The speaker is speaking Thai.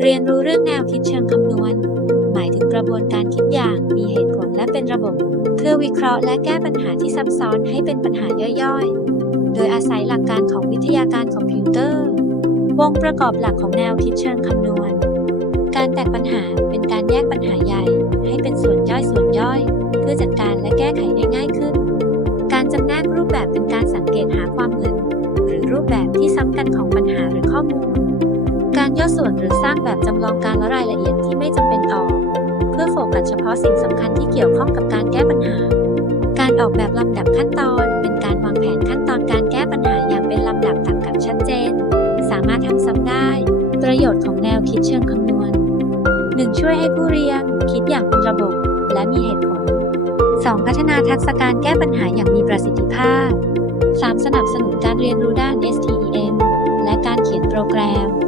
เรียนรู้เรื่องแนวคิดเชิงคำนวณ หมายถึงกระบวนการคิดอย่างมีเหตุผลและเป็นระบบ เพื่อวิเคราะห์และแก้ปัญหาที่ซับซ้อนให้เป็นปัญหาย่อยๆ โดยอาศัยหลักการของวิทยาการคอมพิวเตอร์ วงประกอบหลักของแนวคิดเชิงคำนวณ การแตกปัญหาเป็นการแยกปัญหาใหญ่ ให้เป็นส่วนย่อยส่วนย่อย เพื่อจัดการและแก้ไขได้ง่ายขึ้น การจำแนกรูปแบบเป็นการสังเกตหาความเหมือน กันของปัญหาหรือข้อมูล การย่อส่วนหรือสร้างแบบจำลองการละรายละเอียดที่ไม่จำเป็นออก เพื่อโฟกัสเฉพาะสิ่งสำคัญที่เกี่ยวข้องกับการแก้ปัญหา การออกแบบลำดับขั้นตอน เป็นการวางแผนขั้นตอนการแก้ปัญหาอย่างเป็นลำดับตามกับชัดเจน สามารถทำซ้ำได้ ประโยชน์ของแนวคิดเชิงคำนวณ 1. ช่วยให้ผู้เรียนคิดอย่างเป็นระบบและมีเหตุผล 2. พัฒนาทักษะการแก้ปัญหาอย่างมีประสิทธิภาพ 3. สนับสนุนการเรียนรู้ด้าน ST การเขียนโปรแกรม